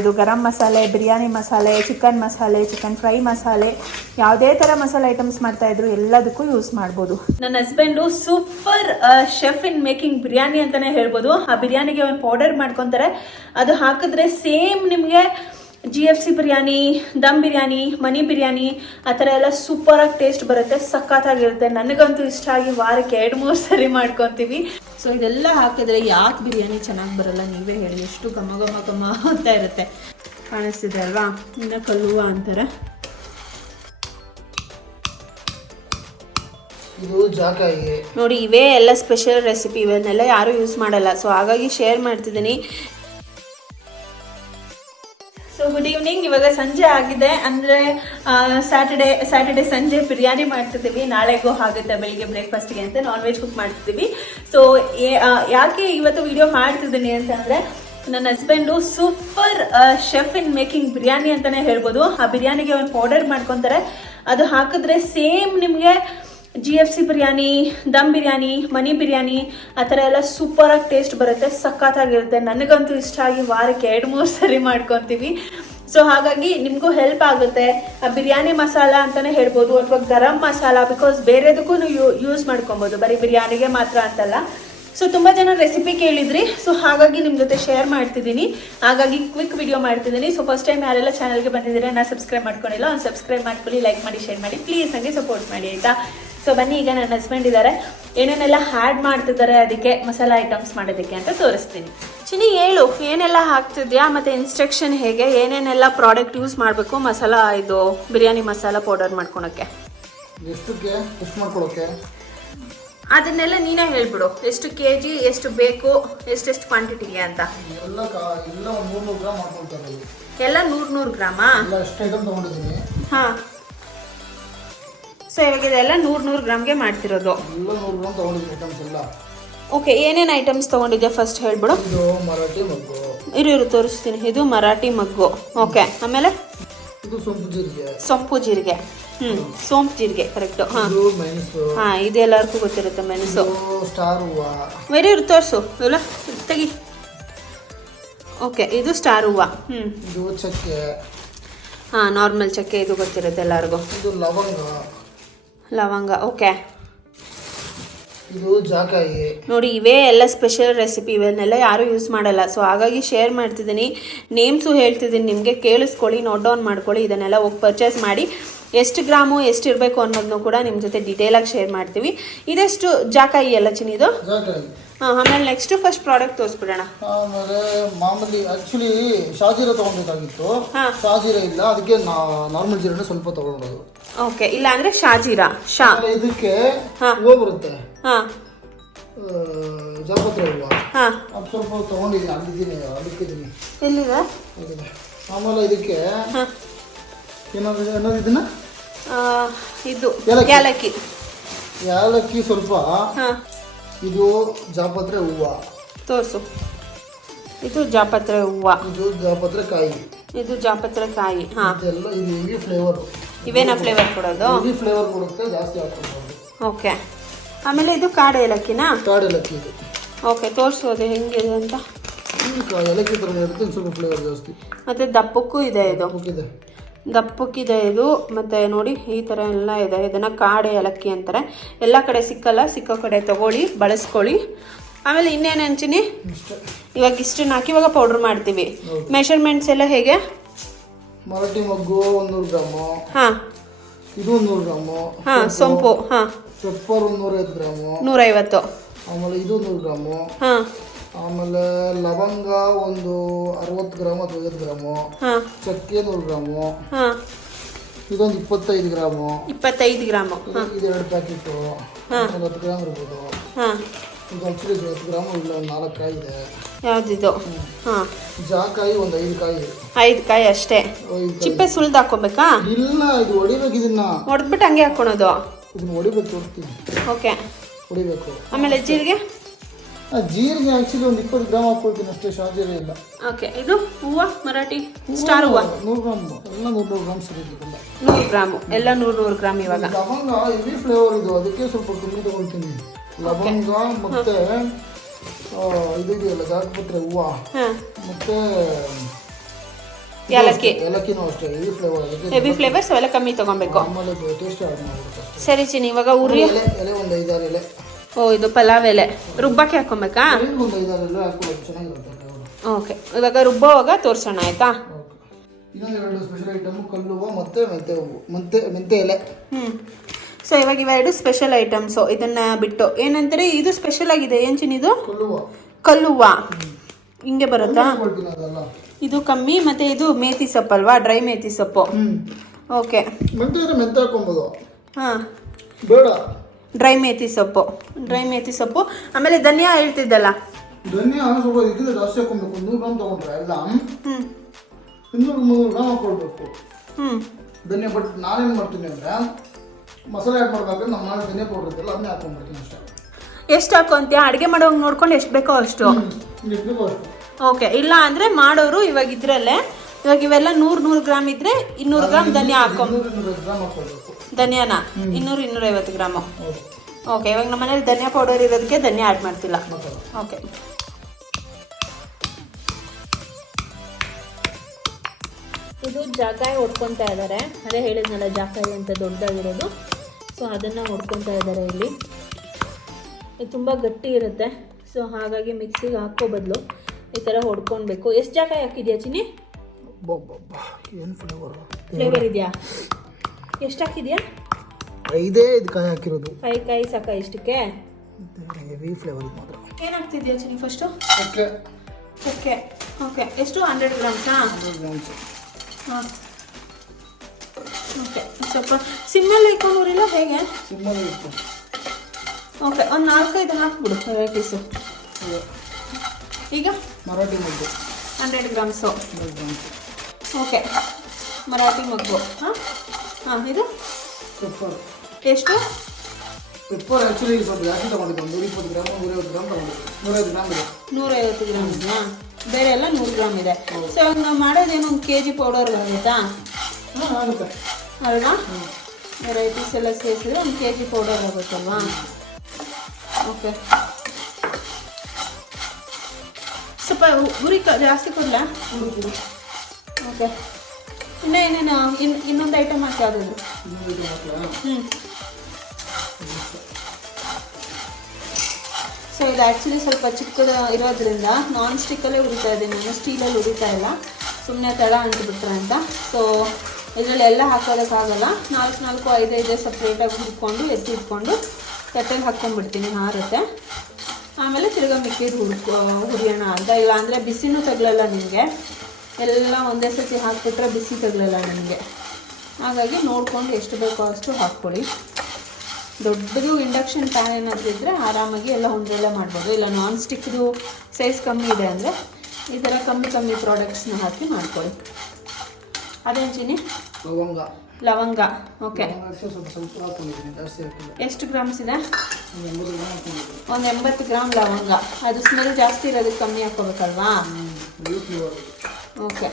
ಇದು ಗರಂ ಮಸಾಲೆ, ಬಿರಿಯಾನಿ ಮಸಾಲೆ, ಚಿಕನ್ ಮಸಾಲೆ, ಚಿಕನ್ ಫ್ರೈ ಮಸಾಲೆ, ಯಾವುದೇ ಥರ ಮಸಾಲೆ ಐಟಮ್ಸ್ ಮಾಡ್ತಾಯಿದ್ರು ಎಲ್ಲದಕ್ಕೂ ಯೂಸ್ ಮಾಡ್ಬೋದು. ನನ್ನ husband super chef in making biryani ಅಂತಲೇ ಹೇಳ್ಬೋದು. ಆ ಬಿರಿಯಾನಿಗೆ ಒಂದು ಪೌಡರ್ ಮಾಡ್ಕೊತಾರೆ, ಅದು ಹಾಕಿದ್ರೆ ಸೇಮ್ ನಿಮಗೆ GFC ಬಿರಿಯಾನಿ, ದಮ್ ಬಿರಿಯಾನಿ, ಮನಿ ಬಿರಿಯಾನಿ ಆ ಥರ ಎಲ್ಲ ಸೂಪರಾಗಿ ಟೇಸ್ಟ್ ಬರುತ್ತೆ, ಸಖತ್ತಾಗಿರುತ್ತೆ. ನನಗಂತೂ ಇಷ್ಟ ಆಗಿ ವಾರಕ್ಕೆ 2-3 ಸರಿ ಮಾಡ್ಕೊತೀವಿ. ಸೊ ಇದೆಲ್ಲ ಹಾಕಿದ್ರೆ ಯಾಕೆ ಬಿರಿಯಾನಿ ಚೆನ್ನಾಗಿ ಬರಲ್ಲ ನೀವೇ ಹೇಳಿ. ಎಷ್ಟು ಘಮ ಘಮ ಘಮ ಅಂತ ಇರುತ್ತೆ. ಕಾಣಿಸ್ತಿದೆ ಅಲ್ವಾ, ಇನ್ನು ಕಲ್ಲುವ ಅಂತಾರೆ. ಇದು ಜಾಕಾಯಿ ನೋಡಿ, ಇವೇ ಎಲ್ಲ ಸ್ಪೆಷಲ್ ರೆಸಿಪಿ, ಇವನ್ನೆಲ್ಲ ಯಾರೂ ಯೂಸ್ ಮಾಡಲ್ಲ. ಸೊ ಹಾಗಾಗಿ ಶೇರ್ ಮಾಡ್ತಿದ್ದೀನಿ. So good evening. ಇವಾಗ ಸಂಜೆ ಆಗಿದೆ, ಅಂದರೆ ಸ್ಯಾಟರ್ಡೆ ಸಂಜೆ ಬಿರಿಯಾನಿ ಮಾಡ್ತಿದ್ದೀವಿ. ನಾಳೆಗೂ ಆಗುತ್ತೆ ಬೆಳಿಗ್ಗೆ ಬ್ರೇಕ್ಫಾಸ್ಟ್ಗೆ ಅಂತ ನಾನ್ ವೆಜ್ ಕುಕ್ ಮಾಡ್ತಿದ್ದೀವಿ. ಸೊ ಯಾಕೆ ಇವತ್ತು ವಿಡಿಯೋ ಮಾಡ್ತಿದ್ದೀನಿ ಅಂತಂದರೆ, ನನ್ನ husband super chef in making biryani ಅಂತಲೇ ಹೇಳ್ಬೋದು. ಆ ಬಿರಿಯಾನಿಗೆ ಒಂದು ಪೌಡರ್ ಮಾಡ್ಕೊತಾರೆ, ಅದು ಹಾಕಿದ್ರೆ ಸೇಮ್ ನಿಮಗೆ GFC ಬಿರಿಯಾನಿ, ದಮ್ ಬಿರಿಯಾನಿ, ಮನಿ ಬಿರಿಯಾನಿ ಆ ಥರ ಎಲ್ಲ ಸೂಪರಾಗಿ ಟೇಸ್ಟ್ ಬರುತ್ತೆ, ಸಖತ್ತಾಗಿರುತ್ತೆ. ನನಗಂತೂ ಇಷ್ಟ ಆಗಿ ವಾರಕ್ಕೆ 2-3 ಸರಿ ಮಾಡ್ಕೊತೀವಿ. ಸೊ ಹಾಗಾಗಿ ನಿಮಗೂ ಹೆಲ್ಪ್ ಆಗುತ್ತೆ. ಆ ಬಿರಿಯಾನಿ ಮಸಾಲ ಅಂತಲೇ ಹೇಳ್ಬೋದು, ಅಥವಾ ಗರಂ ಮಸಾಲ, ಬಿಕಾಸ್ ಬೇರೆದಕ್ಕೂ ಯೂಸ್ ಮಾಡ್ಕೊಬೋದು, ಬರೀ ಬಿರಿಯಾನಿಗೆ ಮಾತ್ರ ಅಂತಲ್ಲ. ಸೊ ತುಂಬ ಜನ ರೆಸಿಪಿ ಕೇಳಿದ್ರಿ, ಸೊ ಹಾಗಾಗಿ ನಿಮ್ಮ ಜೊತೆ ಶೇರ್ ಮಾಡ್ತಿದ್ದೀನಿ. ಹಾಗಾಗಿ ಕ್ವಿಕ್ ವಿಡಿಯೋ ಮಾಡ್ತಿದ್ದೀನಿ. ಸೊ ಫಸ್ಟ್ ಟೈಮ್ ಯಾರೆಲ್ಲ ಚಾನಲ್ಗೆ ಬಂದಿದ್ದೀರಾ, ನಾನು ಸಬ್ಸ್ಕ್ರೈಬ್ ಮಾಡ್ಕೊಂಡಿಲ್ಲ, ಒಂದು ಸಬ್ಸ್ಕ್ರೈಬ್ ಮಾಡ್ಕೊಳ್ಳಿ, ಲೈಕ್ ಮಾಡಿ, ಶೇರ್ ಮಾಡಿ, ಪ್ಲೀಸ್ ನನಗೆ ಸಪೋರ್ಟ್ ಮಾಡಿ ಆಯಿತಾ. ಸೊ ಬನ್ನಿ, ಈಗ ನನ್ನ ಹಸ್ಬೆಂಡ್ ಇದ್ದಾರೆ, ಏನೇನೆಲ್ಲ ಆ್ಯಡ್ ಮಾಡ್ತಿದ್ದಾರೆ ಅದಕ್ಕೆ ಮಸಾಲ ಐಟಮ್ಸ್ ಮಾಡೋದಕ್ಕೆ ಅಂತ ತೋರಿಸ್ತೀನಿ. ಚಿನಿ ಹೇಳು, ಏನೆಲ್ಲ ಹಾಕ್ತಿದ್ಯಾ, ಮತ್ತು ಇನ್ಸ್ಟ್ರಕ್ಷನ್ ಹೇಗೆ, ಏನೇನೆಲ್ಲ ಪ್ರಾಡಕ್ಟ್ ಯೂಸ್ ಮಾಡಬೇಕು ಮಸಾಲ, ಇದು ಬಿರಿಯಾನಿ ಮಸಾಲ ಪೌಡರ್ ಮಾಡ್ಕೊಳಕ್ಕೆ, ಎಷ್ಟು ಮಾಡ್ಕೊಳ್ಳೋಕೆ ಅದನ್ನೆಲ್ಲ ನೀನೇ ಹೇಳ್ಬಿಡು. ಎಷ್ಟು kg, ಎಷ್ಟು ಬೇಕು, ಎಷ್ಟೆಷ್ಟು ಕ್ವಾಂಟಿಟಿಗೆ ಅಂತ. ಎಲ್ಲ 100 ಗ್ರಾಮ್ ಮಾಡ್ಕೊಳ್ತಾರೆ. ಎಲ್ಲ 100 ಗ್ರಾಮಾ? ಎಷ್ಟು ಐಟಮ್ ತೊಗೊಂಡಿದ್ದೀನಿ. ಹಾಂ, ಸೊ ಇವಾಗ ಇದೆಲ್ಲ 100 ಗ್ರಾಮ್ಗೆ ಮಾಡ್ತಿರೋದು. ಎಲ್ಲ 100 ಗ್ರಾಮ್ ತೊಗೊಂಡಿದ್ದೀನಿ ಐಟಮ್ಸ್ ಎಲ್ಲ. ಓಕೆ, ಏನೇನು ಐಟಮ್ಸ್ ತೊಗೊಂಡಿದ್ಯಾ ಫಸ್ಟ್ ಹೇಳ್ಬಿಡು. ಇದು ಮರಾಠಿ ಮಗ್ಗು, ಇರು ತೋರಿಸ್ತೀನಿ. ಇದು ಮರಾಠಿ ಮಗ್ಗು. ಓಕೆ, ಆಮೇಲೆ ಇದು ಸೊಪ್ಪು ಜೀರಿಗೆ. ಸೋಂಪು ಜೀರಿಗೆ ಕರೆಕ್ಟು. ಹಾಂ ಹಾಂ, ಇದು ಎಲ್ಲರಿಗೂ ಗೊತ್ತಿರುತ್ತೆ. ಮೆಣಸು, ಸ್ಟಾರ್ ಹೂವು. ವೆರಿ ತೋರಿಸು ಇಲ್ಲ ತೆಗಿ. ಓಕೆ, ಇದು ಸ್ಟಾರ್ ಹೂವು. ಇದು ಚಕ್ಕೆ. ಹಾಂ, ನಾರ್ಮಲ್ ಚಕ್ಕೆ, ಇದು ಗೊತ್ತಿರುತ್ತೆ ಎಲ್ಲರಿಗೂ. ಇದು ಲವಂಗ. ಓಕೆ, ಇದು ಜಾಕಾಯಿ. ನೋಡಿ, ಇವೇ ಎಲ್ಲ ಸ್ಪೆಷಲ್ ರೆಸಿಪಿ, ಇವನ್ನೆಲ್ಲ ಯಾರೂ ಯೂಸ್ ಮಾಡಲ್ಲ. ಸೊ ಹಾಗಾಗಿ ಶೇರ್ ಮಾಡ್ತಿದ್ದೀನಿ, ನೇಮ್ಸು ಹೇಳ್ತಿದ್ದೀನಿ ನಿಮಗೆ, ಕೇಳಿಸ್ಕೊಳ್ಳಿ, ನೋಟ್ ಡೌನ್ ಮಾಡ್ಕೊಳ್ಳಿ. ಇದನ್ನೆಲ್ಲ ಹೋಗಿ ಪರ್ಚೇಸ್ ಮಾಡಿ. ಎಷ್ಟು ಗ್ರಾಮು ಎಷ್ಟು ಇರಬೇಕು ಅನ್ನೋದನ್ನು ಕೂಡ ನಿಮ್ಮ ಜೊತೆ ಡಿಟೇಲಾಗಿ ಶೇರ್ ಮಾಡ್ತೀವಿ. ಇದೆಷ್ಟು ಜಾಕಾಯಿ ಎಲ್ಲ ಚಿನ್ನಿದು? ಹಾಂ, ಆಮೇಲೆ ನೆಕ್ಸ್ಟ್ ಫಸ್ಟ್ ಪ್ರಾಡಕ್ಟ್ ತೋರಿಸ್ಬಿಡೋಣ. ಆಮೇಲೆ ಮಾಮೂಲಿ ಆ್ಯಕ್ಚುಲಿ ಶಾಜೀರ ತೊಗೊಬೇಕಾಗಿತ್ತು. ಶಾಜೀರ ಇಲ್ಲ, ಅದಕ್ಕೆ ನಾರ್ಮಲ್ ಜೀರನೇ ಸ್ವಲ್ಪ ತೊಗೊಳೋದು. ಓಕೆ, ಇಲ್ಲ ಅಂದರೆ ಶಾಜೀರಾ. ಇದಕ್ಕೆ ಹೂವು ಬರುತ್ತೆ. ಹಾಂ, ಜಾಪತ್ರೆ ಹೂವು. ಹಾಂ, ಅದು ಸ್ವಲ್ಪ ತೊಗೊಂಡಿದ್ದೀನಿ, ಅಲ್ಲಿದ್ದೀನಿ. ಎಲ್ಲಿದೆ? ಆಮೇಲೆ ಇದಕ್ಕೆ ಏನಾದ್ರು ಇದನ್ನ ಇದು ಏಲಕ್ಕಿ ಸ್ವಲ್ಪ. ಇದು ಜಾಪತ್ರೆ ಹೂವು. ತೋರಿಸು. ಇದು ಜಾಪತ್ರೆ ಹೂವು. ಇದು ಜಾಪತ್ರೆ ಕಾಯಿ. ಇದು ಜಾಪತ್ರೆ ಕಾಯಿ. ಹಾಂ, ಇದೆಲ್ಲ ಇದು ಹೆವಿ ಫ್ಲೇವರು. ಇವೇನಾ ಫ್ಲೇವರ್ ಕೊಡೋದು? ಹೆವಿ ಫ್ಲೇವರ್ ಕೊಡುತ್ತೆ, ಜಾಸ್ತಿ ಹಾಕ್ಕೊಳ್ಬೋದು. ಓಕೆ, ಆಮೇಲೆ ಇದು ಕಾಡು ಏಲಕ್ಕಿನಾ? ಕಾಡು ಏಲಕ್ಕಿ ಇದು. ಓಕೆ, ತೋರಿಸೋದು ಹೆಂಗಿದೆ ಅಂತ. ಏಲಕ್ಕಿ ಥರ ಇರುತ್ತೆ, ಸ್ವಲ್ಪ ಫ್ಲೇವರ್ ಜಾಸ್ತಿ. ಮತ್ತು ದಪ್ಪಕ್ಕೂ ಇದೆ ಇದು. ದಪ್ಪಕ್ಕಿದೆ ಇದು. ಮತ್ತು ನೋಡಿ, ಈ ಥರ ಎಲ್ಲ ಇದೆ. ಇದನ್ನು ಕಾಡು ಏಲಕ್ಕಿ ಅಂತಾರೆ. ಎಲ್ಲ ಕಡೆ ಸಿಕ್ಕಲ್ಲ, ಸಿಕ್ಕೋ ಕಡೆ ತೊಗೊಳ್ಳಿ, ಬಳಸ್ಕೊಳ್ಳಿ. ಆಮೇಲೆ ಇನ್ನೇನು ಹಂಚಿನಿ, ಇವಾಗ ಇಷ್ಟನ್ನು ಹಾಕಿ ಇವಾಗ ಪೌಡ್ರ್ ಮಾಡ್ತೀವಿ. ಮೆಷರ್ಮೆಂಟ್ಸ್ ಎಲ್ಲ ಹೇಗೆ? ಮರಾಠಿ ಮಗ್ಗು 100 ಗ್ರಾಮು. ಹಾಂ, ಇದು 100 ಗ್ರಾಮು. ಹಾಂ, ಸೊಂಪು. ಹಾಂ, ಪೆಪ್ಪರ್ 150 ಗ್ರಾಮು. 150. ಆಮೇಲೆ ಇದು 100 ಗ್ರಾಮು. ಹಾಂ, ಆಮೇಲೆ ಲವಂಗ ಒಂದು 60 ಗ್ರಾಮ್ ಅಥವಾ 50 ಗ್ರಾಮು. ಹಾಂ, ಚಕ್ಕೆ 100 ಗ್ರಾಮು. ಹಾಂ, ಇದೊಂದು 25 ಗ್ರಾಮು. 25 ಗ್ರಾಮು. ಇದು 2 ಪ್ಯಾಕೆಟು. 10 ಗ್ರಾಮ್ ಇರ್ಬೋದು. ಹಾಂ, ಇದು ಆಕ್ಚುಲಿ 10 ಗ್ರಾಮು ಇಲ್ಲ, 4 ಕಾಯಿ ಇದೆ. ಯಾವುದಿದು? ಹಾಂ, ಜಾಕಾಯಿ ಒಂದು 5 ಕಾಯಿ. 5 ಕಾಯಿ ಅಷ್ಟೇ. ಚಿಪ್ಪೆ ಸುಲ್ದು ಹಾಕ್ಕೋಬೇಕಾ? ಇಲ್ಲ, ಇದು ಹೊಡಿಬೇಕು. ಇದನ್ನ ಹೊಡೆದ್ಬಿಟ್ಟು ಹಂಗೆ ಹಾಕ್ಕೊಳೋದು. ಇದನ್ನ ಹೊಡಿಬೇಕು, ತೋರಿಸ್ತೀನಿ. ಓಕೆ, ಹೊಡಿಬೇಕು. ಆಮೇಲೆ ಜೀರಿಗೆ? ಜೀರಿಗೆ ಆಕ್ಚುಲಿ ಒಂದು 20 ಗ್ರಾಮ್ ಹಾಕ್ಕೊಳ್ತೀನಿ ಅಷ್ಟೇ, ಶಾಜೀರ ಇಲ್ಲ. ಓಕೆ, ಇದು ಹೂವು ಮರಾಠಿ ಸ್ಟಾರ್ ಹೂವು 100 ಗ್ರಾಮ್. ಎಲ್ಲ 100 ಗ್ರಾಮ್ ಸರಿ. 100 ಗ್ರಾಮು, ಎಲ್ಲ 100 ಗ್ರಾಮ್. ಇವಾಗ ಲವಂಗ ಹೆವಿ ಫ್ಲೇವರ್ ಇದು, ಅದಕ್ಕೆ ಸ್ವಲ್ಪ ಕಮ್ಮಿ ತಗೊಳ್ತೀನಿ. ಲವಂಗ ಮತ್ತೆ ಇದು ಇದೆಯಲ್ಲ ಜಾಪತ್ರೆ ಹೂವು, ಮತ್ತೆ ಏಲಕ್ಕಿ ಏಲಕ್ಕಿನೂ ಅಷ್ಟೇ ಹೆವಿ ಫ್ಲೇವರ್ ಅದಕ್ಕೆ ಹೆವಿ ಫ್ಲೇವರ್ಸ್ ಅವೆಲ್ಲ ಕಮ್ಮಿ ತೊಗೊಬೇಕು. ಆಮೇಲೆ ಟೇಸ್ಟ್ ಆ್ಯಡ್ ಮಾಡ್ಬೇಕು ಅಷ್ಟೇ. ಸರಿ ಚಿನ್ನಿ, ಇವಾಗ ಉರಿ ಎಲೆ ಒಂದು 5-6 ಎಲೆ. ಓ, ಇದು ಪಲಾವ್ ಎಲೆ ರುಬ್ಬಕ್ಕೆ ಹಾಕೊಬೇಕಾ? ಒಂದು 5-6 ಎಲೆ ಹಾಕೊಳ್ಳೋದು ಚೆನ್ನಾಗಿರುತ್ತೆ. ಓಕೆ, ಇವಾಗ ರುಬ್ಬೋವಾಗ ತೋರಿಸೋಣ ಆಯ್ತಾ? ಇನ್ನೊಂದು 2 ಸ್ಪೆಷಲ್ ಐಟಮ್, ಕಲ್ಲುವ ಮತ್ತು ಮೆಂತೆ ಎಲೆ. ಸೊ ಇವಾಗ ಇವೆರಡು ಸ್ಪೆಷಲ್ ಐಟಮ್ಸು. ಇದನ್ನ ಬಿಟ್ಟು ಏನಂತಾರೆ ಇದು ಸ್ಪೆಷಲ್ ಆಗಿದೆ. ಏನು ಚಿನ್ನಿದು? ಕಲ್ಲುವ ಹಿಂಗೆ ಬರುತ್ತಾ? ಇದು ಕಮ್ಮಿ. ಮತ್ತೆ ಇದು ಮೇಥಿ ಸೊಪ್ಪು ಅಲ್ವಾ? ಡ್ರೈ ಮೇಥಿ ಸೊಪ್ಪು. ಓಕೆ, ಮೆಂತೆ ಹಾಕೊಬೋದು. ಹಾಂ, ಬೇಡ, ಡ್ರೈ ಮೇಥಿ ಸೊಪ್ಪು. ಆಮೇಲೆ ಧನಿಯಾ ಹೇಳ್ತಿದ್ದಲ್ಲ, ಧನಿಯಾ ಸ್ವಲ್ಪ ಇದನ್ನ ಜಾಸ್ತಿ ಹಾಕೊಬೇಕು. 100 ಗ್ರಾಮ್ ತೊಗೊಂಡ್ರೆ ಎಲ್ಲ 200-300 ಗ್ರಾಮ್ ಹಾಕೊಳ್ಬೇಕು ಧನಿಯಾ. ಬಟ್ ನಾನೇನು ಮಾಡ್ತೀನಿ ಅಂದರೆ ಮಸಾಲೆ ಆ್ಯಡ್ ಮಾಡಬೇಕಾದ್ರೆ ನಮ್ಮ ಮನೇಲಿ ಧನಿಯಾ ಪೌಡರ್ ಇರುತ್ತಲ್ಲ ಅದನ್ನೇ ಹಾಕೊಂಡ್ಬಿಡ್ತೀನಿ ಅಷ್ಟೇ. ಎಷ್ಟು ಹಾಕೊಂತೀಯ? ಅಡುಗೆ ಮಾಡೋವಾಗ ನೋಡ್ಕೊಂಡು ಎಷ್ಟು ಬೇಕೋ ಅಷ್ಟು. ಓಕೆ, ಇಲ್ಲ ಅಂದರೆ ಮಾಡೋರು ಇವಾಗ ಇದ್ರಲ್ಲೇ ಇವಾಗ ಇವೆಲ್ಲ 100 ಗ್ರಾಮ್ ಇದ್ರೆ 200 ಗ್ರಾಮ್ ಧನಿಯಾ ಹಾಕೊಳ್ಬೇಕು. ಧನಿಯಾನ 200-250 ಗ್ರಾಮು. ಓಕೆ, ಇವಾಗ ನಮ್ಮ ಮನೇಲಿ ಧನಿಯಾ ಪೌಡರ್ ಇರೋದಕ್ಕೆ ಧನಿಯಾ ಆ್ಯಡ್ ಮಾಡ್ತಿಲ್ಲ. ಓಕೆ, ಇದು ಜಾಕಾಯಿ ಹೊಡ್ಕೊತಾ ಇದ್ದಾರೆ. ಅದೇ ಹೇಳಿದ್ನಲ್ಲ ಜಾಕಾಯಿ ಅಂತ ದೊಡ್ಡದಾಗಿರೋದು. ಸೊ ಅದನ್ನು ಹೊಡ್ಕೊತಾ ಇದ್ದಾರೆ ಇಲ್ಲಿ. ಇದು ತುಂಬ ಗಟ್ಟಿ ಇರುತ್ತೆ. ಸೊ ಹಾಗಾಗಿ ಮಿಕ್ಸಿಗೆ ಹಾಕೋ ಬದಲು ಈ ಥರ ಹೊಡ್ಕೊಳ್ಬೇಕು. ಎಷ್ಟು ಜಾಕಾಯಿ ಹಾಕಿದ್ಯಾ ಚಿನ್ನಿ? ಏನು ಫ್ಲೇವರ್ ಇದೆಯಾ? ಎಷ್ಟು ಹಾಕಿದ್ಯಾ? 5 ಕಾಯಿ ಹಾಕಿರೋದು. 5 ಕಾಯಿ ಸಾಕ ಇಷ್ಟಕ್ಕೆ? ಹೆವಿ ಫ್ಲೇವರ್ ಮಾತ್ರ. ಏನು ಹಾಕ್ತಿದ್ಯಾ ಚಿನ್ನಿ ಫಸ್ಟು? ಚಕ್ಕೆ. ಓಕೆ, ಎಷ್ಟು? 100 ಗ್ರಾಮ್ಸಾ? 100 ಗ್ರಾಮ್ಸ್. ಹಾಂ, ಓಕೆ. ಸ್ವಲ್ಪ ಸಿಮ್ಮಲ್ಲಿ ಇಟ್ಕೊಂಡ್ರಿಲ್ಲ ಹೇಗೆ? ಸಿಮ್ಮಲ್ಲಿ ಇಟ್ಟು. ಓಕೆ, ಒಂದು 4-5 ಹಾಕ್ಬಿಡು ವೆರೈಟೀಸು. ಈಗ ಮರಾಠಿ ಮಗ್ಗು 100 ಗ್ರಾಮ್ಸು. 100 ಗ್ರಾಮ್ಸ್. ಓಕೆ, ಮರಾಠಿ ಮಗ್ಗು. ಹಾಂ, ಇದು ಪೆಪ್ಪರ್. ಎಷ್ಟು? ಪೆಪ್ಪರ್ ಆ್ಯಕ್ಚುಲಿ ಸ್ವಲ್ಪ ಜಾಸ್ತಿ ತೊಗೊಂಡಿದ್ದೆ. 120 ಗ್ರಾಮ್ 150 ಗ್ರಾಮ್ ತೊಗೊಂಡಿದ್ದೆ. 150 ಗ್ರಾಮ್ ಇದೆ. 150 ಗ್ರಾಮ್ ಇದೆಯಾ? ಬೇರೆ ಎಲ್ಲ 100 ಗ್ರಾಮ್ ಇದೆ. ಸೊ ಇವಾಗ ನಾವು ಮಾಡೋದೇನು, 1 kg ಪೌಡರ್ ಆಗುತ್ತಾ? ಹಾಂ, ಆಗುತ್ತೆ ಅಲ್ವಾ? ವೆರೈಟೀಸ್ ಎಲ್ಲ ಸೇರಿಸಿದ್ರೆ 1 kg ಪೌಡರ್ ಆಗುತ್ತಲ್ವಾ? ಓಕೆ, ಸ್ವಲ್ಪ ಉರಿ ಜಾಸ್ತಿ ಕೊಡಲಾ? ಓಕೆ, ಇನ್ನೇನೇನು ಇನ್ನೊಂದು ಐಟಮ್ ಹಾಕಿ ಯಾವುದಾದ್ರು? ಸೊ ಇದು ಆ್ಯಕ್ಚುಲಿ ಸ್ವಲ್ಪ ಚಿಕ್ಕದು ಇರೋದ್ರಿಂದ ನಾನ್ ಸ್ಟಿಕ್ಕಲ್ಲೇ ಉರಿತಾ ಇದ್ದೀನಿ ನಾನು, ಸ್ಟೀಲಲ್ಲಿ ಉರಿತಾ ಇಲ್ಲ. ಸುಮ್ಮನೆ ತಳ ಅಂಟಿಬಿಟ್ರೆ ಅಂತ. ಸೊ ಇದರಲ್ಲಿ ಎಲ್ಲ ಹಾಕೋದಕ್ಕಾಗಲ್ಲ. 4-5 ಸಪ್ರೇಟಾಗಿ ಹುಡ್ಕೊಂಡು ಎತ್ತಿಟ್ಕೊಂಡು ತಟ್ಟೆಗೆ ಹಾಕ್ಕೊಂಡ್ಬಿಡ್ತೀನಿ, ಹಾರುತ್ತೆ. ಆಮೇಲೆ ತಿರ್ಗಾ ಮಿಕ್ಕಿದ್ದು ಹುರಿಯೋಣ ಅಂತ. ಇಲ್ಲ ಅಂದರೆ ಬಿಸಿನೂ ತಗಲಲ್ಲ ನಿಮಗೆ. ಎಲ್ಲ ಒಂದೇ ಸತಿ ಹಾಕ್ಬಿಟ್ರೆ ಬಿಸಿ ತಗಲಲ್ಲ ನಿಮಗೆ. ಹಾಗಾಗಿ ನೋಡಿಕೊಂಡು ಎಷ್ಟು ಬೇಕೋ ಅಷ್ಟು ಹಾಕ್ಕೊಳ್ಳಿ. ದೊಡ್ಡದು ಇಂಡಕ್ಷನ್ ಪ್ಯಾನ್ ಏನಾದರೂ ಇದ್ದರೆ ಆರಾಮಾಗಿ ಎಲ್ಲ ಒಂದರಲ್ಲೇ ಮಾಡ್ಬೋದು. ಇಲ್ಲ ನಾನ್ ಸ್ಟಿಕ್ದು ಸೈಜ್ ಕಮ್ಮಿ ಇದೆ ಅಂದರೆ ಈ ಥರ ಕಮ್ಮಿ ಪ್ರಾಡಕ್ಟ್ಸ್ನ ಹಾಕಿ ಮಾಡ್ಕೊಳ್ಳಿ. ಅದೇನು ಚಿನ್ನಿ? ಲವಂಗ. ಓಕೆ, ಎಷ್ಟು ಗ್ರಾಮ್ಸ್ ಇದೆ? ಒಂದು 80 ಗ್ರಾಮ್ ಲವಂಗ. ಅದು ಸ್ಮೆಲ್ ಜಾಸ್ತಿ ಇರೋದಕ್ಕೆ ಕಮ್ಮಿ ಹಾಕ್ಕೋಬೇಕಲ್ವಾ? ಓಕೆ,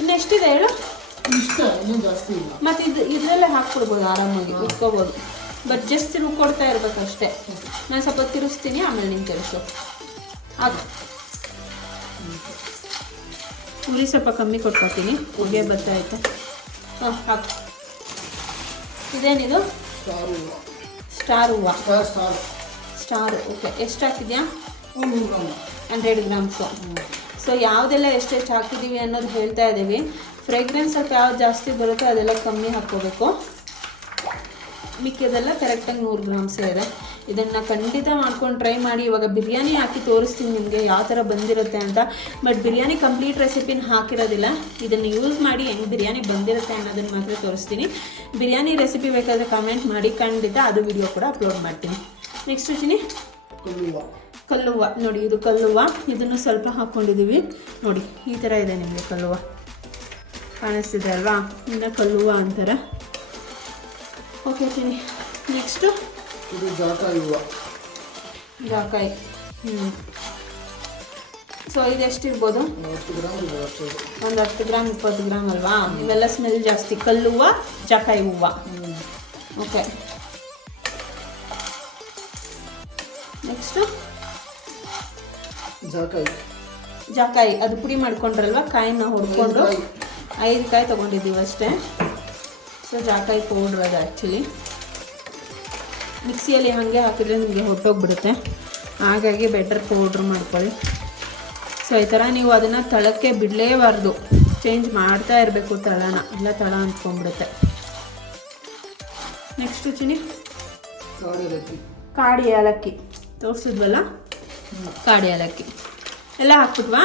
ಇನ್ನೆಷ್ಟಿದೆ ಹೇಳು? ಮತ್ತು ಇದರಲ್ಲೇ ಹಾಕ್ಕೊಡ್ಬೋದು, ಆರಾಮಾಗಿ ಉಟ್ಕೋಬೋದು. But just ರುಬ್ಕೊಡ್ತಾ ಇರ್ಬೇಕಷ್ಟೇ. ನಾನು ಸ್ವಲ್ಪ ತಿರುಗಿಸ್ತೀನಿ, ಆಮೇಲೆ ನಿಮ್ಗೆ ತಿರುಗಿಸು. ಅದು ಉರಿ ಸ್ವಲ್ಪ ಕಮ್ಮಿ ಕೊಟ್ಕೊತೀನಿ, ಹೊಗೆ ಬರ್ತೈತೆ. ಹಾಂ, ಹಾಕು. ಇದೇನಿದು? ಸ್ಟಾರ್ ಹೂವು. ಸ್ಟಾರ್. ಓಕೆ, ಎಷ್ಟು ಹಾಕಿದ್ಯಾ? 100 ಗ್ರಾಮ್ಸು. ಸೊ ಯಾವುದೆಲ್ಲ ಎಷ್ಟೆಷ್ಟು ಹಾಕಿದ್ದೀವಿ ಅನ್ನೋದು ಹೇಳ್ತಾ ಇದ್ದೀವಿ. ಫ್ರೇಗ್ರೆನ್ಸ್ ಸ್ವಲ್ಪ ಯಾವ್ದು ಜಾಸ್ತಿ ಬರುತ್ತೋ ಅದೆಲ್ಲ ಕಮ್ಮಿ ಹಾಕ್ಕೋಬೇಕು. ಮಿಕ್ಕಿದೆಲ್ಲ ಕರೆಕ್ಟಾಗಿ 100 ಗ್ರಾಮ್ಸೇ ಇದೆ. ಇದನ್ನು ಖಂಡಿತ ಮಾಡ್ಕೊಂಡು ಟ್ರೈ ಮಾಡಿ. ಇವಾಗ ಬಿರಿಯಾನಿ ಹಾಕಿ ತೋರಿಸ್ತೀನಿ ನಿಮಗೆ ಯಾವ ಥರ ಬಂದಿರುತ್ತೆ ಅಂತ. ಬಟ್ ಬಿರಿಯಾನಿ ಕಂಪ್ಲೀಟ್ ರೆಸಿಪಿನ ಹಾಕಿರೋದಿಲ್ಲ. ಇದನ್ನು ಯೂಸ್ ಮಾಡಿ ಹೆಂಗೆ ಬಿರಿಯಾನಿ ಬಂದಿರುತ್ತೆ ಅನ್ನೋದನ್ನು ಮಾತ್ರ ತೋರಿಸ್ತೀನಿ. ಬಿರಿಯಾನಿ ರೆಸಿಪಿ ಬೇಕಾದರೆ ಕಮೆಂಟ್ ಮಾಡಿ, ಖಂಡಿತ ಅದು ವಿಡಿಯೋ ಕೂಡ ಅಪ್ಲೋಡ್ ಮಾಡ್ತೀನಿ. ನೆಕ್ಸ್ಟ್ ಚಿನ್ನಿ, ಕಲ್ಲುವ. ನೋಡಿ, ಇದು ಕಲ್ಲುವ. ಇದನ್ನು ಸ್ವಲ್ಪ ಹಾಕ್ಕೊಂಡಿದ್ದೀವಿ. ನೋಡಿ, ಈ ಥರ ಇದೆ ನಿಮಗೆ ಕಲ್ಲುವ ಕಾಣಿಸ್ತಿದೆ ಅಲ್ವಾ? ಇನ್ನು ಕಲ್ಲುವ ಅಂತಾರೆ. ಓಕೆ ಚಿನ್ನಿ, ನೆಕ್ಸ್ಟು ಇದು ಜಾಕಾಯಿ ಹೂವು. ಜಾಕಾಯಿ. ಸೊ ಇದೆಷ್ಟಿರ್ಬೋದು? 10 ಗ್ರಾಮ್ ಇದೆ. ಒಂದು 10 ಗ್ರಾಮ್ 20 ಗ್ರಾಮ್ ಅಲ್ವಾ? ಇವೆಲ್ಲ ಸ್ಮೆಲ್ ಜಾಸ್ತಿ. ಕಲ್ಲುವ, ಜಾಕಾಯಿ ಹೂವು. ಓಕೆ, ನೆಕ್ಸ್ಟು ಜಾಕಾಯಿ ಅದು ಪುಡಿ ಮಾಡ್ಕೊಂಡ್ರಲ್ವ, ಕಾಯಿನ ಹೊಡ್ಕೊಂಡು 5 ಕಾಯಿ ತೊಗೊಂಡಿದ್ದೀವಿ ಅಷ್ಟೇ. ಸೊ ಜಾಕಾಯಿ ಪೌಡ್ರ್ ಅದು ಆ್ಯಕ್ಚುಲಿ ಮಿಕ್ಸಿಯಲ್ಲಿ ಹಾಗೆ ಹಾಕಿದ್ರೆ ನಿಮಗೆ ಹೊಟ್ಟೋಗ್ಬಿಡುತ್ತೆ, ಹಾಗಾಗಿ ಬೆಟರ್ ಪೌಡ್ರ್ ಮಾಡ್ಕೊಳ್ಳಿ. ಸೊ ಈ ಥರ ನೀವು ಅದನ್ನು ತಳಕ್ಕೆ ಬಿಡಲೇಬಾರ್ದು, ಚೇಂಜ್ ಮಾಡ್ತಾ ಇರಬೇಕು ತಳನ, ಇಲ್ಲ ತಳ ಅಂದ್ಕೊಂಡ್ಬಿಡುತ್ತೆ. ನೆಕ್ಸ್ಟು ಚಿನಿ ಕಾಡಿ ಏಲಕ್ಕಿ ತೋರಿಸಿದ್ವಲ್ಲ, ಕಾಡಿ ಏಲಕ್ಕಿ ಎಲ್ಲ ಹಾಕ್ಬಿಟ್ವಾ?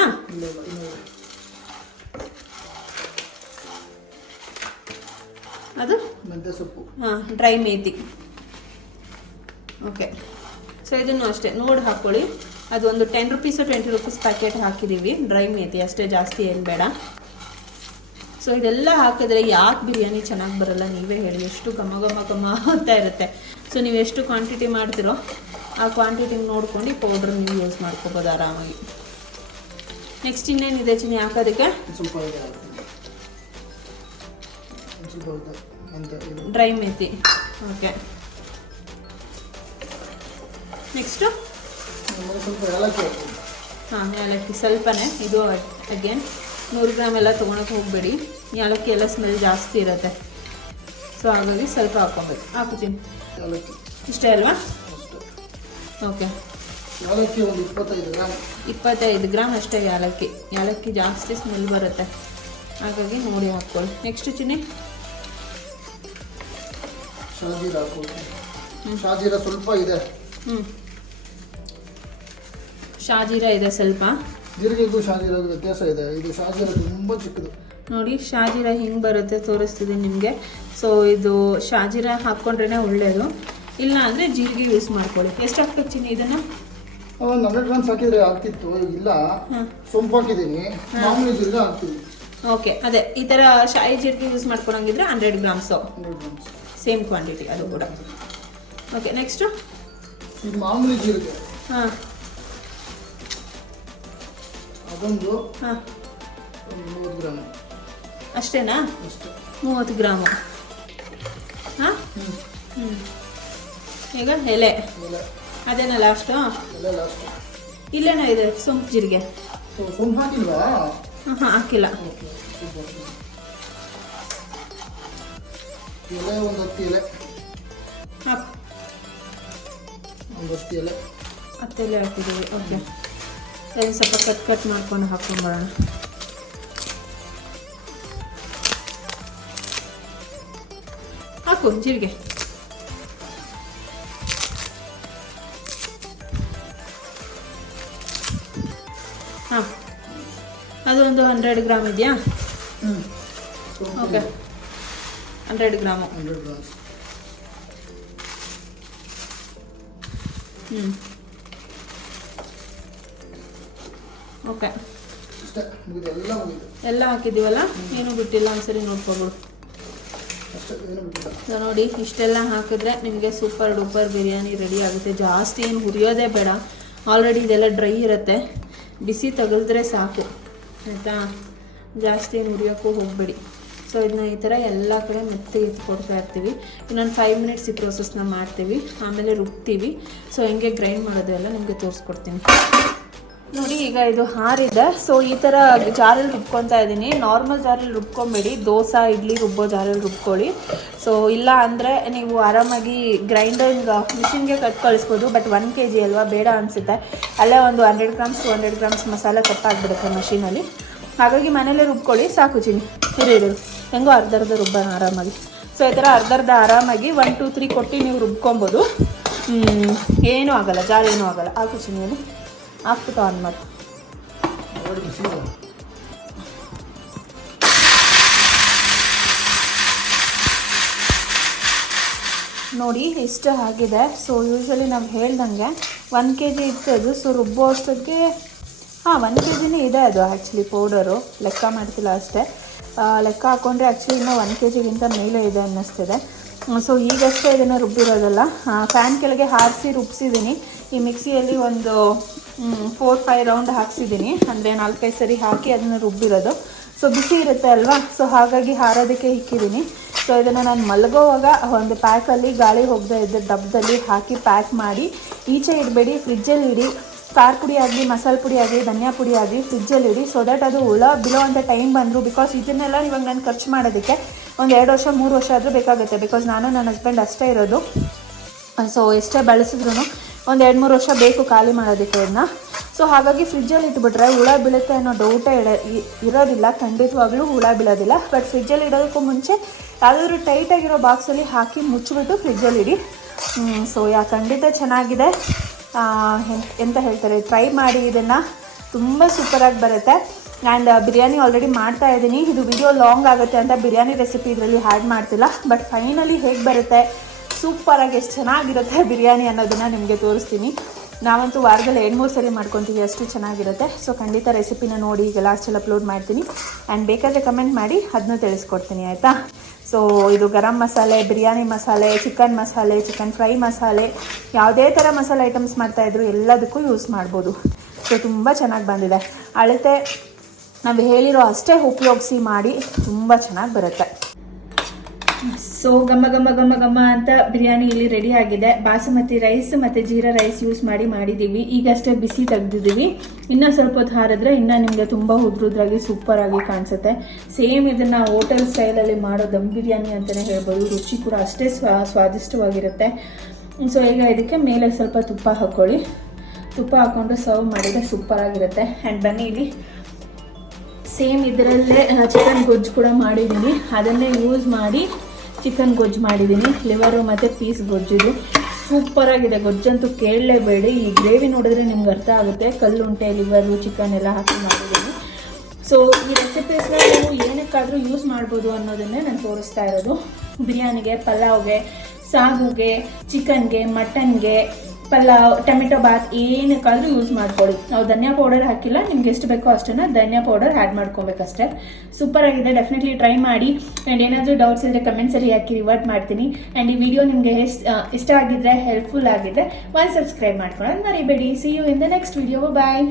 ಅದು ಮೆಂತ್ಯ ಸೊಪ್ಪು, ಡ್ರೈ ಮೇಥಿ. ಓಕೆ, ಸೊ ಇದನ್ನು ಅಷ್ಟೇ ನೋಡಿ ಹಾಕ್ಕೊಳ್ಳಿ. ಅದು ಒಂದು 10 ರುಪೀಸು 20 ರುಪೀಸ್ ಪ್ಯಾಕೆಟ್ ಹಾಕಿದ್ದೀವಿ ಡ್ರೈ ಮೇಥಿ ಅಷ್ಟೇ, ಜಾಸ್ತಿ ಏನು ಬೇಡ. ಸೊ ಇದೆಲ್ಲ ಹಾಕಿದ್ರೆ ಯಾಕೆ ಬಿರಿಯಾನಿ ಚೆನ್ನಾಗಿ ಬರಲ್ಲ ನೀವೇ ಹೇಳಿ, ಎಷ್ಟು ಘಮ ಘಮ ಘಮ ಅಂತ ಇರುತ್ತೆ. ಸೊ ನೀವು ಎಷ್ಟು ಕ್ವಾಂಟಿಟಿ ಮಾಡ್ತೀರೋ ಆ ಕ್ವಾಂಟಿಟಿ ನೋಡ್ಕೊಂಡು ಈ ಪೌಡ್ರ್ ನೀವು ಯೂಸ್ ಮಾಡ್ಕೋಬೋದು ಆರಾಮಾಗಿ. ನೆಕ್ಸ್ಟ್ ಇನ್ನೇನಿದೆ ಚಿನ್ನಿ ಹಾಕೋದಕ್ಕೆ? ಡ್ರೈ ಮೇಥಿ. ಓಕೆ, ನೆಕ್ಸ್ಟು ಏಲಕ್ಕಿ ಸ್ವಲ್ಪನೇ. ಇದು ಅಗೇನ್ 100 ಗ್ರಾಮ್ ಎಲ್ಲ ತೊಗೊಳಕ್ಕೆ ಹೋಗಬೇಡಿ, ಏಲಕ್ಕಿ ಎಲ್ಲ ಸ್ಮೆಲ್ ಜಾಸ್ತಿ ಇರುತ್ತೆ. ಸೊ ಹಾಗಾಗಿ ಸ್ವಲ್ಪ ಹಾಕ್ಕೊಬೇಕು. ಹಾಕ್ತೀನಿ ಇಷ್ಟೇ ಅಲ್ವಾ? ಓಕೆ, 25 ಗ್ರಾಮ್ ಅಷ್ಟೇ ಏಲಕ್ಕಿ ಜಾಸ್ತಿ ಸ್ಮೆಲ್ ಬರುತ್ತೆ, ಹಾಗಾಗಿ ನೋಡಿ ಹಾಕ್ಕೊಳ್ಳಿ. ನೆಕ್ಸ್ಟ್ ಚಿನ್ನಿ ಶಾಜೀರಾ ಸ್ವಲ್ಪ ಇದೆ. ಶಾಜೀರಾ ಇದೆ ಸ್ವಲ್ಪ. ಜೀರಿಗೆಗೂ ಶಾಜೀರಾಗೂ ವ್ಯತ್ಯಾಸ ಇದೆ. ಇದು ಶಾಜೀರಾ ತುಂಬ ಚಿಕ್ಕದು. ನೋಡಿ ಶಾಜೀರಾ ಹಿಂಗೆ ಬರುತ್ತೆ ತೋರಿಸ್ತಿದ್ದೀನಿ ನಿಮಗೆ. ಸೊ ಇದು ಶಾಜೀರಾ ಹಾಕ್ಕೊಂಡ್ರೆ ಒಳ್ಳೆಯದು, ಇಲ್ಲ ಅಂದರೆ ಜೀರಿಗೆ ಯೂಸ್ ಮಾಡ್ಕೊಳ್ಳಿ. ಎಷ್ಟು ಹಾಕ್ಬೇಕು ಚಿನ್ನಿ ಇದನ್ನು? ಒಂದು 100 ಗ್ರಾಮ್ಸ್ ಹಾಕಿದರೆ ಆಗ್ತಿತ್ತು, ಇಲ್ಲ ಸೊಂಪು ಹಾಕಿದ್ದೀನಿ, ಮಾಮೂಲಿ ಜೀರಿಗೆ ಹಾಕ್ತೀವಿ. ಓಕೆ, ಅದೇ ಈ ಥರ ಶಾಯಿ ಜೀರಿಗೆ ಯೂಸ್ ಮಾಡ್ಕೊಳಂಗಿದ್ರೆ 100 ಗ್ರಾಮ್ಸು ಸೇಮ್ ಕ್ವಾಂಟಿಟಿ ಅದು ಕೂಡ. ಓಕೆ, ನೆಕ್ಸ್ಟು ಈಗ ಮಾಮೂಲಿ ಜೀರಿಗೆ ಅದೊಂದು 30 ಗ್ರಾಮ್ ಅಷ್ಟೇನಾ? ಅಷ್ಟೇ, 30 ಗ್ರಾಮು. ಈಗ ಎಲೆ ಅದೇನಾ ಲಾಸ್ಟು? ಇಲ್ಲೇನೋ ಇದೆ ಸೊಂಪು ಜೀರಿಗೆ. ಸೊಂಪು ಹಾಕಿಲ್ವಾ? ಹಾಕಿಲ್ಲ. ಎಲೆ ಒಂದು 10 ಎಲೆ ಹಾಕು. ಒಂದು 10 ಎಲೆ 10 ಎಲೆ ಹಾಕಿದ್ದೀವಿ. ಓಕೆ, ಅದನ್ನು ಸ್ವಲ್ಪ ಕಟ್ ಮಾಡ್ಕೊಂಡು ಹಾಕ್ಕೊಂಬರೋಣ. ಹಾಕು ಜೀರಿಗೆ. ಹಾಂ, ಅದು ಒಂದು 100 ಗ್ರಾಮ್ ಇದೆಯಾ? Okay, 100 gram. ಓಕೆ, ಎಲ್ಲ ಹಾಕಿದ್ದೀವಲ್ಲ, ಏನೂ ಬಿಟ್ಟಿಲ್ಲ, ಒಂದ್ಸರಿ ನೋಡ್ಕೊಬಿಡು. ನೋಡಿ ಇಷ್ಟೆಲ್ಲ ಹಾಕಿದ್ರೆ ನಿಮಗೆ ಸೂಪರ್ ಡೂಪರ್ ಬಿರಿಯಾನಿ ರೆಡಿ ಆಗುತ್ತೆ. ಜಾಸ್ತಿ ಏನು ಹುರಿಯೋದೇ ಬೇಡ, ಆಲ್ರೆಡಿ ಇದೆಲ್ಲ ಡ್ರೈ ಇರುತ್ತೆ, ಬಿಸಿ ತಗಲಿದ್ರೆ ಸಾಕು ಆಯಿತಾ. ಜಾಸ್ತಿ ಏನು ಹುರಿಯೋಕ್ಕೂ ಹೋಗಬೇಡಿ. ಸೊ ಇದನ್ನ ಈ ಥರ ಎಲ್ಲ ಕಡೆ ಮೆತ್ತಗೆ ಎತ್ಕೊಡ್ತಾ ಇರ್ತೀವಿ. ಇನ್ನೊಂದು 5 ಮಿನಿಟ್ಸ್ ಈ ಪ್ರೋಸೆಸ್ನ ಮಾಡ್ತೀವಿ, ಆಮೇಲೆ ರುಬ್ತೀವಿ. ಸೊ ಹೆಂಗೆ ಗ್ರೈಂಡ್ ಮಾಡೋದು ಎಲ್ಲ ನಿಮಗೆ ತೋರಿಸ್ಕೊಡ್ತೀನಿ ನೋಡಿ. ಈಗ ಇದು ಹಾರಿದೆ. ಸೊ ಈ ಥರ ಜಾರಲ್ಲಿ ರುಬ್ಕೊತಾ ಇದ್ದೀನಿ. ನಾರ್ಮಲ್ ಜಾರಲ್ಲಿ ರುಬ್ಕೊಬೇಡಿ, ದೋಸೆ ಇಡ್ಲಿ ರುಬ್ಬೋ ಜಾರಲ್ಲಿ ರುಬ್ಕೊಳ್ಳಿ. ಸೊ ಇಲ್ಲ ಅಂದರೆ ನೀವು ಆರಾಮಾಗಿ ಗ್ರೈಂಡರಿಂಗ್ ಮಿಷಿನ್ಗೆ ಕಟ್ ಕಳಿಸ್ಬೋದು. ಬಟ್ 1 kg ಅಲ್ವಾ, ಬೇಡ ಅನಿಸುತ್ತೆ. ಅಲ್ಲೇ ಒಂದು 100 ಗ್ರಾಮ್ಸ್ 200 ಗ್ರಾಮ್ಸ್ ಮಸಾಲೆ ಕಟ್ಟಾಗ್ಬಿಡುತ್ತೆ ಮಷೀನಲ್ಲಿ. ಹಾಗಾಗಿ ಮನೇಲೇ ರುಬ್ಕೊಳ್ಳಿ ಸಾಕು ಚಿನ್ನಿ. ಇರು ಹೆಂಗೋ ಅರ್ಧ ರುಬ್ಬೋಣ ಆರಾಮಾಗಿ. ಸೊ ಈ ಥರ ಅರ್ಧ ಆರಾಮಾಗಿ 1 2 3 ಕೊಟ್ಟು ನೀವು ರುಬ್ಕೊಬೋದು, ಏನೂ ಆಗೋಲ್ಲ, ಜಾರು ಏನೂ ಆಗೋಲ್ಲ. ಹಾಕು ಚಿನ್ನಿಯಲ್ಲಿ ಹಾಕ್ಬಿಟ್ಟು ಆನ್ ಮಾಡಿ. ನೋಡಿ ಇಷ್ಟ ಆಗಿದೆ. ಸೊ ಯೂಶ್ವಲಿ ನಾವು ಹೇಳ್ದಂಗೆ 1 kg ಇತ್ತು ಅದು. ಸೊ ರುಬ್ಬೋ ಅಷ್ಟೊತ್ತಿಗೆ 1 kgನೇ ಇದೆ ಅದು ಆ್ಯಕ್ಚುಲಿ ಪೌಡರು, ಲೆಕ್ಕ ಮಾಡ್ತಿಲ್ಲ ಅಷ್ಟೇ. ಲೆಕ್ಕ ಹಾಕ್ಕೊಂಡ್ರೆ ಆ್ಯಕ್ಚುಲಿ ಇನ್ನೂ 1 kgಗಿಂತ ಮೇಲೆ ಇದೆ ಅನ್ನಿಸ್ತಿದೆ. ಸೊ ಈಗಷ್ಟೇ ಇದನ್ನು ರುಬ್ಬಿರೋದಲ್ಲ, ಫ್ಯಾನ್ ಕೆಳಗೆ ಹಾರಿಸಿ ರುಬ್ಬಿಸಿದ್ದೀನಿ. ಈ ಮಿಕ್ಸಿಯಲ್ಲಿ ಒಂದು 4-5 ರೌಂಡ್ ಹಾಕ್ಸಿದ್ದೀನಿ, ಅಂದರೆ 4-5 ಸರಿ ಹಾಕಿ ಅದನ್ನು ರುಬ್ಬಿರೋದು. ಸೊ ಬಿಸಿ ಇರುತ್ತೆ ಅಲ್ವಾ, ಸೊ ಹಾಗಾಗಿ ಹಾರೋದಕ್ಕೆ ಇಕ್ಕಿದ್ದೀನಿ. ಸೊ ಇದನ್ನು ನಾನು ಮಲಗೋವಾಗ ಒಂದು ಪ್ಯಾಕಲ್ಲಿ ಗಾಳಿ ಹೋಗದೆ ಇದ್ದ ಡಬ್ಬದಲ್ಲಿ ಹಾಕಿ ಪ್ಯಾಕ್ ಮಾಡಿ ಈಚೆ ಇಡಬೇಡಿ, ಫ್ರಿಜ್ಜಲ್ಲಿ ಇಡಿ. ಖಾರ ಪುಡಿ ಆಗಲಿ, ಮಸಾಲೆ ಪುಡಿ ಆಗಲಿ, ಧನಿಯಾ ಪುಡಿ ಆಗಲಿ ಫ್ರಿಜ್ಜಲ್ಲಿ ಇಡಿ. ಸೊ ದ್ಯಾಟ್ ಅದು ಹುಳ ಬೀಳೋ ಅಂಥ ಟೈಮ್ ಬಂದರು, ಬಿಕಾಸ್ ಇದನ್ನೆಲ್ಲ ಇವಾಗ ನಾನು ಖರ್ಚು ಮಾಡೋದಕ್ಕೆ ಒಂದು 2 ವರ್ಷ 3 ವರ್ಷ ಆದರೂ ಬೇಕಾಗುತ್ತೆ. ಬಿಕಾಸ್ ನಾನು ನನ್ನ ಹಸ್ಬೆಂಡ್ ಅಷ್ಟೇ ಇರೋದು. ಸೊ ಎಷ್ಟೇ ಬಳಸಿದ್ರು ಒಂದು 2-3 ವರ್ಷ ಬೇಕು ಖಾಲಿ ಮಾಡೋದಕ್ಕೆ ಇದನ್ನ. ಸೊ ಹಾಗಾಗಿ ಫ್ರಿಜ್ಜಲ್ಲಿ ಇಟ್ಬಿಟ್ರೆ ಹುಳ ಬೀಳುತ್ತೆ ಅನ್ನೋ ಡೌಟೇ ಇರೋದಿಲ್ಲ, ಖಂಡಿತವಾಗ್ಲೂ ಹುಳ ಬೀಳೋದಿಲ್ಲ. ಬಟ್ ಫ್ರಿಜ್ಜಲ್ಲಿ ಇಡೋದಕ್ಕೂ ಮುಂಚೆ ಯಾವುದಾದ್ರೂ ಟೈಟಾಗಿರೋ ಬಾಕ್ಸಲ್ಲಿ ಹಾಕಿ ಮುಚ್ಚಿಬಿಟ್ಟು ಫ್ರಿಜ್ಜಲ್ಲಿ ಇಡಿ. ಸೊ ಖಂಡಿತ ಚೆನ್ನಾಗಿದೆ. ಎಂತ ಹೇಳ್ತಾರೆ, ಟ್ರೈ ಮಾಡಿ ಇದನ್ನು, ತುಂಬ ಸೂಪರಾಗಿ ಬರುತ್ತೆ. ಆ್ಯಂಡ್ ಬಿರಿಯಾನಿ ಆಲ್ರೆಡಿ ಮಾಡ್ತಾ ಇದ್ದೀನಿ. ಇದು ವಿಡಿಯೋ ಲಾಂಗ್ ಆಗುತ್ತೆ ಅಂತ ಬಿರಿಯಾನಿ ರೆಸಿಪಿ ಇದರಲ್ಲಿ ಆ್ಯಡ್ ಮಾಡ್ತಿಲ್ಲ. ಬಟ್ ಫೈನಲಿ ಹೇಗೆ ಬರುತ್ತೆ, ಸೂಪರಾಗಿ ಎಷ್ಟು ಚೆನ್ನಾಗಿರುತ್ತೆ ಬಿರಿಯಾನಿ ಅನ್ನೋದನ್ನು ನಿಮಗೆ ತೋರಿಸ್ತೀನಿ. ನಾವಂತೂ ವಾರದಲ್ಲಿ 2-3 ಸರಿ ಮಾಡ್ಕೊತೀವಿ, ಅಷ್ಟು ಚೆನ್ನಾಗಿರುತ್ತೆ. ಸೊ ಖಂಡಿತ ರೆಸಿಪಿನ ನೋಡಿ ಈಗ ಲಾಸ್ಟಲ್ಲಿ ಅಪ್ಲೋಡ್ ಮಾಡ್ತೀನಿ. ಆ್ಯಂಡ್ ಬೇಕಾದರೆ ಕಮೆಂಟ್ ಮಾಡಿ ಅದನ್ನು ತಿಳಿಸ್ಕೊಡ್ತೀನಿ, ಆಯಿತಾ. ಸೊ ಇದು ಗರಂ ಮಸಾಲೆ, ಬಿರಿಯಾನಿ ಮಸಾಲೆ, ಚಿಕನ್ ಮಸಾಲೆ, ಚಿಕನ್ ಫ್ರೈ ಮಸಾಲೆ, ಯಾವುದೇ ಥರ ಮಸಾಲೆ ಐಟಮ್ಸ್ ಮಾಡ್ತಾಯಿದ್ರು ಎಲ್ಲದಕ್ಕೂ ಯೂಸ್ ಮಾಡ್ಬೋದು. ಸೊ ತುಂಬ ಚೆನ್ನಾಗಿ ಬಂದಿದೆ. ಅಳತೆ ನಾವು ಹೇಳಿರೋ ಅಷ್ಟೇ ಉಪಯೋಗಿಸಿ ಮಾಡಿ, ತುಂಬ ಚೆನ್ನಾಗಿ ಬರುತ್ತೆ. ಸೊ ಘಮ ಘಮ ಘಮ ಘಮ ಅಂತ ಬಿರಿಯಾನಿ ಇಲ್ಲಿ ರೆಡಿ ಆಗಿದೆ. ಬಾಸುಮತಿ ರೈಸ್ ಮತ್ತು ಜೀರಾ ರೈಸ್ ಯೂಸ್ ಮಾಡಿದ್ದೀವಿ. ಈಗಷ್ಟೇ ಬಿಸಿ ತೆಗ್ದಿದ್ದೀವಿ. ಇನ್ನೂ ಸ್ವಲ್ಪ ಹೊತ್ತು ಹಾರಿದ್ರೆ ಇನ್ನೂ ನಿಮಗೆ ತುಂಬ ಉದ್ರುದ್ರಾಗಿ ಸೂಪರಾಗಿ ಕಾಣಿಸುತ್ತೆ. ಸೇಮ್ ಇದನ್ನು ಹೋಟೆಲ್ ಸ್ಟೈಲಲ್ಲಿ ಮಾಡೋ ದಮ್ ಬಿರಿಯಾನಿ ಅಂತಲೇ ಹೇಳ್ಬೋದು. ರುಚಿ ಕೂಡ ಅಷ್ಟೇ ಸ್ವಾದಿಷ್ಟವಾಗಿರುತ್ತೆ. ಸೊ ಈಗ ಇದಕ್ಕೆ ಮೇಲೆ ಸ್ವಲ್ಪ ತುಪ್ಪ ಹಾಕ್ಕೊಳ್ಳಿ. ತುಪ್ಪ ಹಾಕ್ಕೊಂಡು ಸರ್ವ್ ಮಾಡಿದರೆ ಸೂಪರಾಗಿರುತ್ತೆ. ಆ್ಯಂಡ್ ಬನ್ನಿ ಇಲ್ಲಿ ಸೇಮ್ ಇದರಲ್ಲೇ ಚಿಕನ್ ಗೊಜ್ಜು ಕೂಡ ಮಾಡಿದ್ದೀನಿ. ಅದನ್ನೇ ಯೂಸ್ ಮಾಡಿ ಚಿಕನ್ ಗೊಜ್ಜು ಮಾಡಿದ್ದೀನಿ. ಲಿವರು ಮತ್ತು ಪೀಸ್ ಗೊಜ್ಜಿದು ಸೂಪರಾಗಿದೆ. ಗೊಜ್ಜಂತೂ ಕೇಳಲೇಬೇಡಿ. ಈ ಗ್ರೇವಿ ನೋಡಿದ್ರೆ ನಿಮ್ಗೆ ಅರ್ಥ ಆಗುತ್ತೆ. ಕಲ್ಲುಂಟೆ, ಲಿವರು, ಚಿಕನ್ ಎಲ್ಲ ಹಾಕಿ ಮಾಡಿದ್ದೀನಿ. ಸೊ ಈ ರೆಸಿಪೀಸ್ನ ನೀವು ಏನಕ್ಕಾದರೂ ಯೂಸ್ ಮಾಡ್ಬೋದು ಅನ್ನೋದನ್ನೇ ನಾನು ತೋರಿಸ್ತಾ ಇರೋದು. ಬಿರಿಯಾನಿಗೆ, ಪಲಾವ್ಗೆ, ಸಾಗುಗೆ, ಚಿಕನ್ಗೆ, ಮಟನ್ಗೆ, ಪಲಾವ್, ಟೊಮೆಟೊ ಬಾತ್ ಏನಕ್ಕಾದರೂ ಯೂಸ್ ಮಾಡ್ಕೊಳ್ಳಿ. ನಾವು ಧನಿಯಾ ಪೌಡರ್ ಹಾಕಿಲ್ಲ, ನಿಮ್ಗೆ ಎಷ್ಟು ಬೇಕೋ ಅಷ್ಟನ್ನು ಧನಿಯಾ ಪೌಡರ್ ಆ್ಯಡ್ ಮಾಡ್ಕೊಬೇಕಷ್ಟೇ. ಸೂಪರಾಗಿದೆ, ಡೆಫಿನೆಟ್ಲಿ ಟ್ರೈ ಮಾಡಿ. ಆ್ಯಂಡ್ ಏನಾದರೂ ಡೌಟ್ಸ್ ಇದ್ದರೆ ಕಮೆಂಟ್ಸಲ್ಲಿ ಹಾಕಿ ರಿವರ್ಟ್ ಮಾಡ್ತೀನಿ. ಆ್ಯಂಡ್ ಈ ವಿಡಿಯೋ ನಿಮಗೆ ಇಷ್ಟ ಆಗಿದ್ದರೆ, ಹೆಲ್ಪ್ಫುಲ್ ಆಗಿದ್ದರೆ ಸಬ್ಸ್ಕ್ರೈಬ್ ಮಾಡ್ಕೊಳ್ಳೋದು ಮರಿಬೇಡಿ. See you in the next video. Bye.